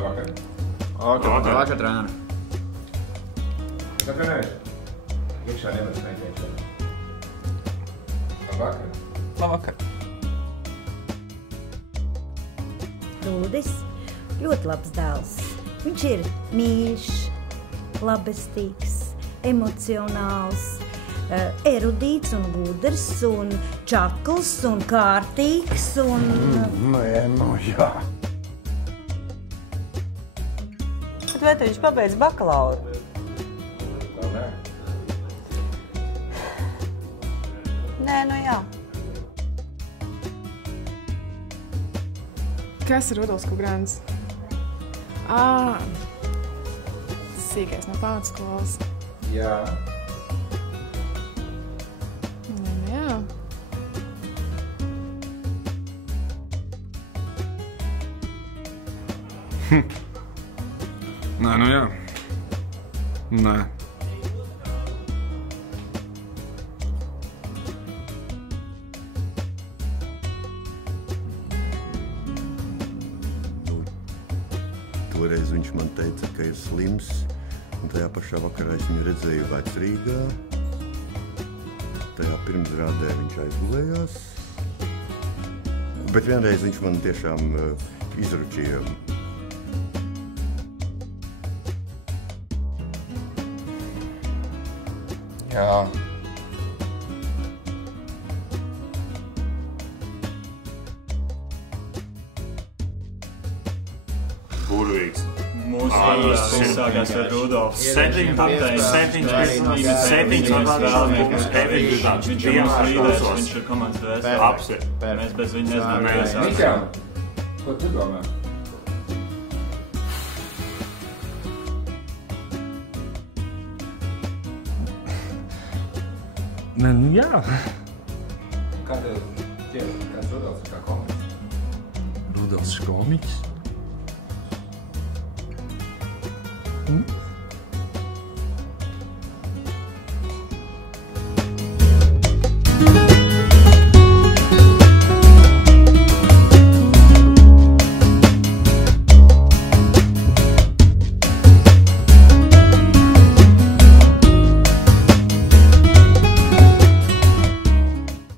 Labvakar. Labvakar, treneri. Kā trenējies? Iekšā nevar smēķēt. Labvakar. Labvakar. Rūdis ļoti labs dēls. Viņš ir mīļš, labestīgs, emocionāls, erudīts un gudrs un čakls un kārtīgs un... Nē, nu jā. Bet vai viņš pabeidz bakalauru? Vēl nē. Nē, nu jā. Kas ir Rudolfs Kugrāns? Tas sīkais no pamatskolas. Jā. Jā. Nē, nu jā. Nē. Toreiz viņš man teica, ka ir slims, un tajā pašā vakarā es viņu redzēju Vecrīgā. Tajā pirmsrādē viņš aizgulējās. Bet vienreiz viņš man tiešām izručīja. Jā. Burvīgs. Mūsu valsts sākās ar Rudolfu. 7 vēlamies efektīvāks. Viņš ir mūsu līderis, viņš ir komandas vēstures. Mēs bez viņa nezinām, kā sākās. Mikāl, ko tu domā? Nē, nu jā. Kāds Rudolfs ir kā komiks? Rudolfs ir komiks.